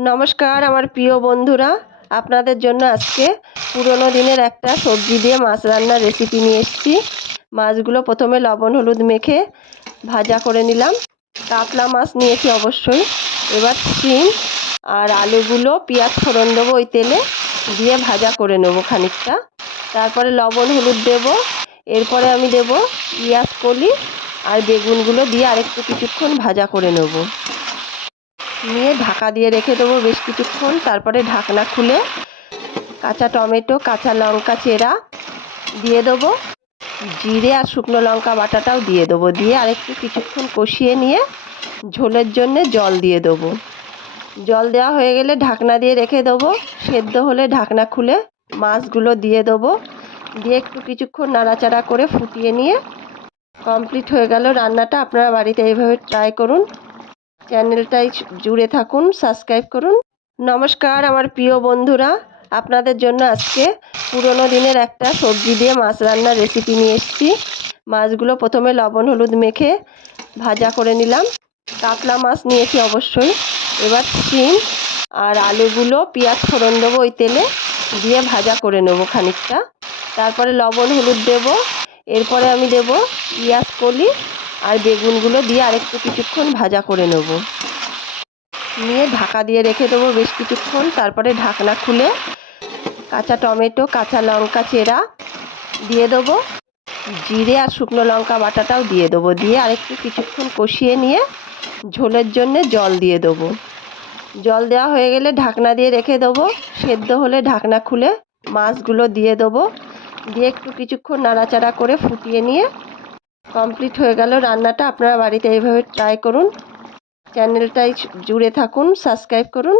নমস্কার আমার প্রিয় বন্ধুরা, আপনাদের জন্য আজকে পুরনো দিনের একটা সবজি দিয়ে মাছ রান্নার রেসিপি নিয়ে এসেছি। মাছগুলো প্রথমে লবণ হলুদ মেখে ভাজা করে নিলাম। কাতলা মাছ নিয়েছি অবশ্যই। এবার শিম আর আলুগুলো পেঁয়াজ ফোড়ন দেবো ওই তেলে, দিয়ে ভাজা করে নেব খানিকটা। তারপরে লবণ হলুদ দেব। এরপরে আমি দেব পেঁয়াজ কলি আর বেগুনগুলো দিয়ে আরেকটু কিছুক্ষণ ভাজা করে নেব। নিয়ে ঢাকা দিয়ে রেখে দেবো বেশ কিছুক্ষণ। তারপরে ঢাকনা খুলে কাঁচা টমেটো কাঁচা লঙ্কা চেরা দিয়ে দেবো, জিরে আর শুকনো লঙ্কা বাটাটাও দিয়ে দেবো, দিয়ে আরেকটু কিছুক্ষণ কষিয়ে নিয়ে ঝোলের জন্যে জল দিয়ে দেবো। জল দেওয়া হয়ে গেলে ঢাকনা দিয়ে রেখে দেবো। সেদ্ধ হলে ঢাকনা খুলে মাছগুলো দিয়ে দেবো, দিয়ে একটু কিছুক্ষণ নাড়াচাড়া করে ফুটিয়ে নিয়ে কমপ্লিট হয়ে গেল রান্নাটা। আপনারা বাড়িতে এইভাবে ট্রাই করুন। চ্যানেলটাই জুড়ে থাকুন, সাবস্ক্রাইব করুন। নমস্কার আমার প্রিয় বন্ধুরা, আপনাদের জন্য আজকে পুরনো দিনের একটা সবজি দিয়ে মাছ রান্নার রেসিপি নিয়ে এসেছি। মাছগুলো প্রথমে লবণ হলুদ মেখে ভাজা করে নিলাম। কাতলা মাছ নিয়েছি অবশ্যই। এবার শিম আর আলুগুলো পেঁয়াজ ফোড়ন দেবো ওই তেলে, দিয়ে ভাজা করে নেব খানিকটা। তারপরে লবণ হলুদ দেব। এরপরে আমি দেব পেঁয়াজ কলি আর বেগুনগুলো দিয়ে আরেকটু কিছুক্ষণ ভাজা করে নেব। নিয়ে ঢাকা দিয়ে রেখে দেবো বেশ কিছুক্ষণ। তারপরে ঢাকনা খুলে কাঁচা টমেটো কাঁচা লঙ্কা চেরা দিয়ে দেবো, জিরে আর শুকনো লঙ্কা বাটাটাও দিয়ে দেবো, দিয়ে আরেকটু কিছুক্ষণ কষিয়ে নিয়ে ঝোলের জন্যে জল দিয়ে দেবো। জল দেওয়া হয়ে গেলে ঢাকনা দিয়ে রেখে দেবো। সেদ্ধ হলে ঢাকনা খুলে মাছগুলো দিয়ে দেবো, দিয়ে একটু কিছুক্ষণ নাড়াচাড়া করে ফুটিয়ে নিয়ে কমপ্লিট হয়ে গেল রান্নাটা। আপনারা বাড়িতে এইভাবে ট্রাই করুন। চ্যানেলটাই জুড়ে থাকুন, সাবস্ক্রাইব করুন।